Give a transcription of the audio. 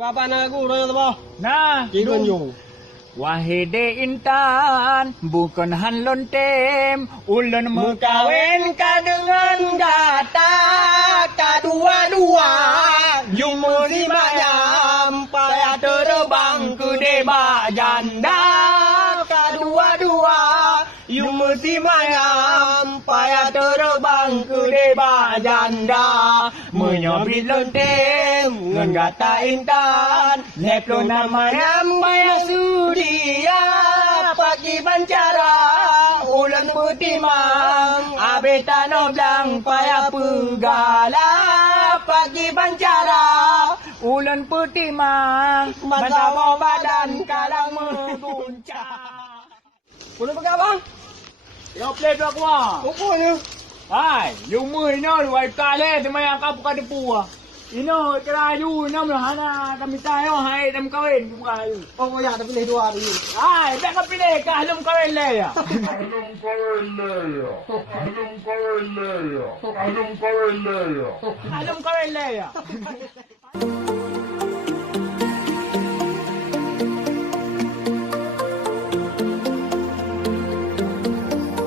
Apa nak aku dah tu bah? Nah, Kira yo. Wahide intan, bukan han lontem, ulun mengkawin ka dengan gata, kadua-dua, You mesti mayam payah terbang ke debak janda. Kedua-dua, you mesti mayam payah terbang ke debak janda. Menyobit lonteng ngan gata intan, neplo namayam payah sudia. Pagi bancara, ulan putimang, abe tanah blang payah pegala. Pagi bancara, ulan putih mang, Mantawa badan kadang mengguncang. Boleh pakai abang? yo play tu aku ah. Pokoknya. Hai, lu mui no lu ai kale tu mai angka buka depu ah. Ino kira you nam lah ana kami tayo hai dam kawin buka you. Oh ya, dah pilih dua dulu. Hai, tak ka pilih ka halum kawin le ya. Alum Corelea. Alum Corelea. Alum Corelea. Halum kawin le ya.